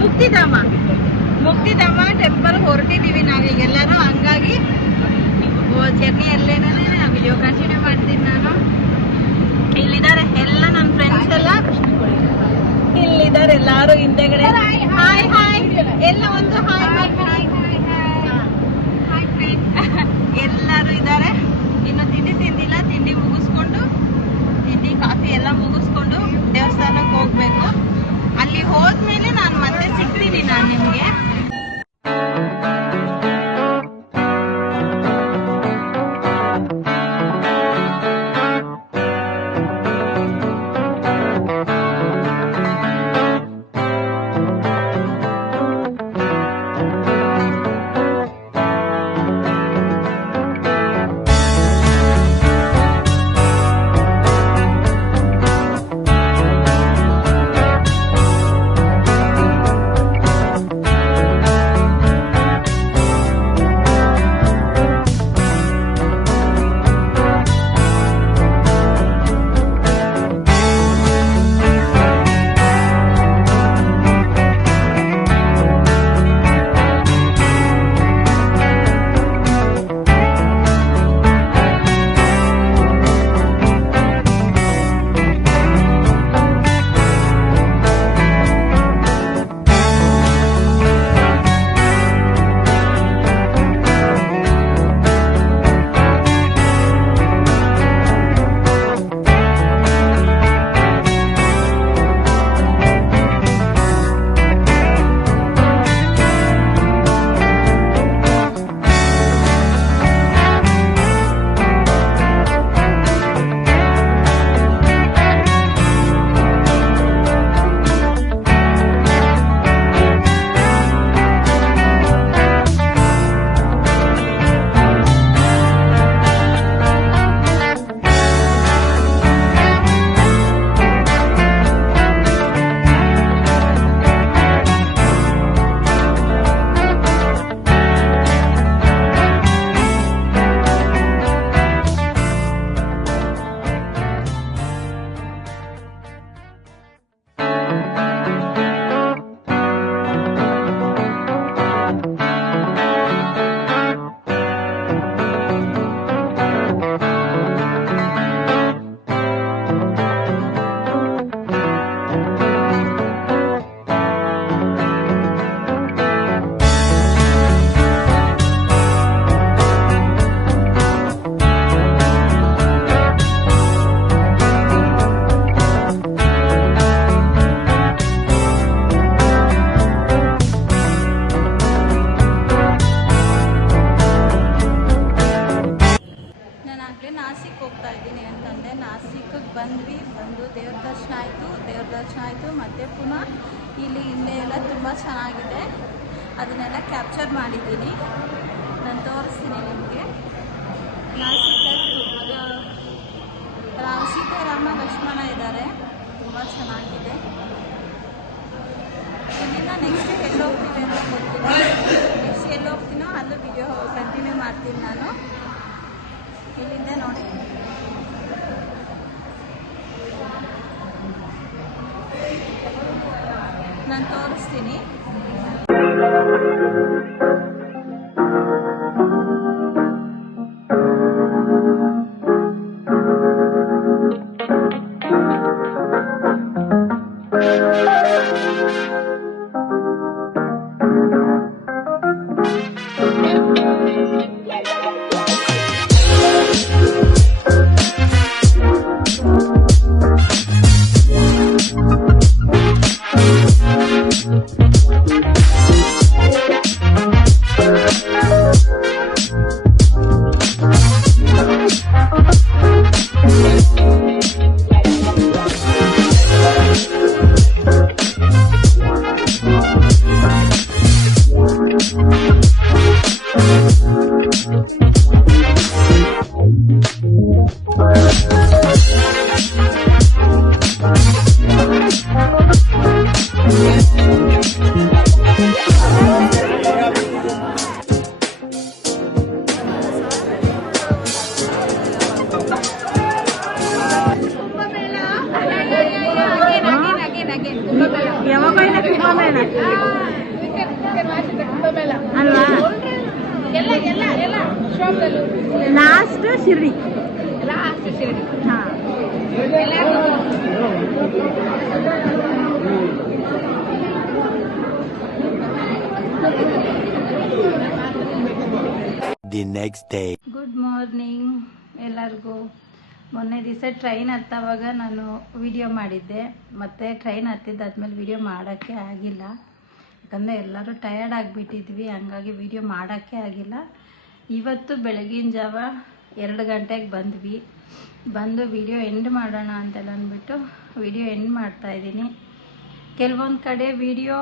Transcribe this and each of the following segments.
Muktidhama temple ಹೊರಟಿದ್ದೀವಿ ನಾವೀಗ ಎಲ್ಲರೂ. ಹಂಗಾಗಿ ಜರ್ನಿಯಲ್ಲೇನೇ ವಿಡಿಯೋ ಕಂಟಿನ್ಯೂ ಮಾಡ್ತೀನಿ ನಾನು. ಇಲ್ಲಿದ್ದಾರೆ ಎಲ್ಲ ನನ್ನ ಫ್ರೆಂಡ್ಸ್ ಎಲ್ಲ ಇಲ್ಲಿದ್ದಾರೆ, ಎಲ್ಲಾರು ಹಿಂದೆಗಡೆ. ಹಾಯ್ ಹಾಯ್ ಎಲ್ಲ ಒಂದು ಹಾಯ್ ಎಲ್ಲರೂ ಇದ್ದಾರೆ. ಇನ್ನು ತಿಂಡಿ ತಿಂದಿಲ್ಲ, ತಿಂಡಿ ಮುಗಿಸ್ಕೊಂಡು ತಿಂಡಿ ಕಾಫಿ ಎಲ್ಲ ಮುಗಿಸ್ಕೊಂಡು ದೇವಸ್ಥಾನಕ್ಕೆ ಹೋಗ್ಬೇಕು. ಅಲ್ಲಿ ಹೋದ್ಮೇಲೆ ನಾನು ಮತ್ತೆ ಸಿಗ್ತೀನಿ ನಾನು ನಿಮಗೆ. ಬಂದು ದೇವ್ರ ದರ್ಶನ ಆಯಿತು ಮತ್ತು ಪುನಃ ಇಲ್ಲಿ ಹಿಂದೆ ಎಲ್ಲ ತುಂಬ ಚೆನ್ನಾಗಿದೆ, ಅದನ್ನೆಲ್ಲ ಕ್ಯಾಪ್ಚರ್ ಮಾಡಿದ್ದೀನಿ, ನಾನು ತೋರಿಸ್ತೀನಿ ನಿಮಗೆ. ಸೀತೆ ರಾಮ ಲಕ್ಷ್ಮಣ ಇದ್ದಾರೆ, ತುಂಬ ಚೆನ್ನಾಗಿದೆ. ಇಲ್ಲಿಂದ ನೆಕ್ಸ್ಟ್ ಎಲ್ಲಿ ಹೋಗ್ತೀವಿ ಅಂತ ಗೊತ್ತಿಲ್ಲ, ನೆಕ್ಸ್ಟ್ ಎಲ್ಲಿ ಹೋಗ್ತೀನೋ ಅದು ವಿಡಿಯೋ ಕಂಟಿನ್ಯೂ ಮಾಡ್ತೀನಿ ನಾನು. ಇಲ್ಲಿಂದ ನೋಡಿ ನಾನು ತೋರಿಸ್ತೀನಿ. ಯಾವಾಗ ಇದೆ ಕುಂಭಮೇಳ ಅಲ್ವಾ? ಲಾಸ್ಟ್ ಶಿರ್ಡಿ. ಹಾಂ, The next day. Good morning ಎಲ್ಲರಿಗೂ. ಮೊನ್ನೆ ದಿವಸ ಟ್ರೈನ್ ಹತ್ತವಾಗ ನಾನು ವಿಡಿಯೋ ಮಾಡಿದ್ದೆ, ಮತ್ತು ಟ್ರೈನ್ ಹತ್ತಿದ್ದಾದ್ಮೇಲೆ ವಿಡಿಯೋ ಮಾಡೋಕ್ಕೆ ಆಗಿಲ್ಲ. ಯಾಕಂದರೆ ಎಲ್ಲರೂ ಟಯರ್ಡ್ ಆಗಿಬಿಟ್ಟಿದ್ವಿ, ಹಂಗಾಗಿ ವಿಡಿಯೋ ಮಾಡೋಕ್ಕೆ ಆಗಿಲ್ಲ. ಇವತ್ತು ಬೆಳಗಿನ ಜಾವ 2 ಗಂಟೆಗೆ ಬಂದು ವಿಡಿಯೋ ಎಂಡ್ ಮಾಡೋಣ ಅಂತೆಲ್ಲ ಅಂದ್ಬಿಟ್ಟು ವಿಡಿಯೋ ಎಂಡ್ ಮಾಡ್ತಾಯಿದ್ದೀನಿ. ಕೆಲವೊಂದು ಕಡೆ ವಿಡಿಯೋ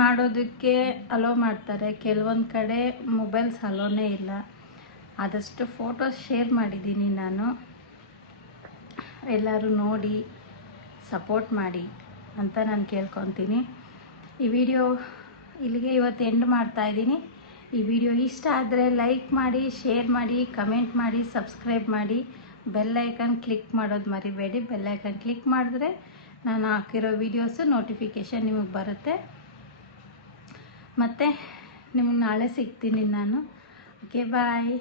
ಮಾಡೋದಕ್ಕೆ ಅಲೋ ಮಾಡ್ತಾರೆ, ಕೆಲವೊಂದು ಕಡೆ ಮೊಬೈಲ್ಸ್ ಅಲೋನೇ ಇಲ್ಲ. ಆದಷ್ಟು ಫೋಟೋಸ್ ಶೇರ್ ಮಾಡಿದ್ದೀನಿ ನಾನು. ಎಲ್ಲರೂ ನೋಡಿ ಸಪೋರ್ಟ್ ಮಾಡಿ ಅಂತ ನಾನು ಕೇಳ್ಕೊತೀನಿ. ಈ ವಿಡಿಯೋ ಇಲ್ಲಿಗೆ ಇವತ್ತು ಎಂಡ್ ಮಾಡ್ತಾಯಿದ್ದೀನಿ. ಈ ವಿಡಿಯೋ ಇಷ್ಟ ಆದರೆ ಲೈಕ್ ಮಾಡಿ, ಶೇರ್ ಮಾಡಿ, ಕಮೆಂಟ್ ಮಾಡಿ, ಸಬ್ಸ್ಕ್ರೈಬ್ ಮಾಡಿ. ಬೆಲ್ ಐಕನ್ ಕ್ಲಿಕ್ ಮಾಡೋದು ಮರಿಬೇಡಿ. ಬೆಲ್ ಐಕನ್ ಕ್ಲಿಕ್ ಮಾಡಿದ್ರೆ ನಾನು ಹಾಕಿರೋ ವೀಡಿಯೋಸು ನೋಟಿಫಿಕೇಷನ್ ನಿಮಗೆ ಬರುತ್ತೆ. ಮತ್ತು ನಿಮಗೆ ನಾಳೆ ಸಿಗ್ತೀನಿ ನಾನು. ಓಕೆ, ಬಾಯ್.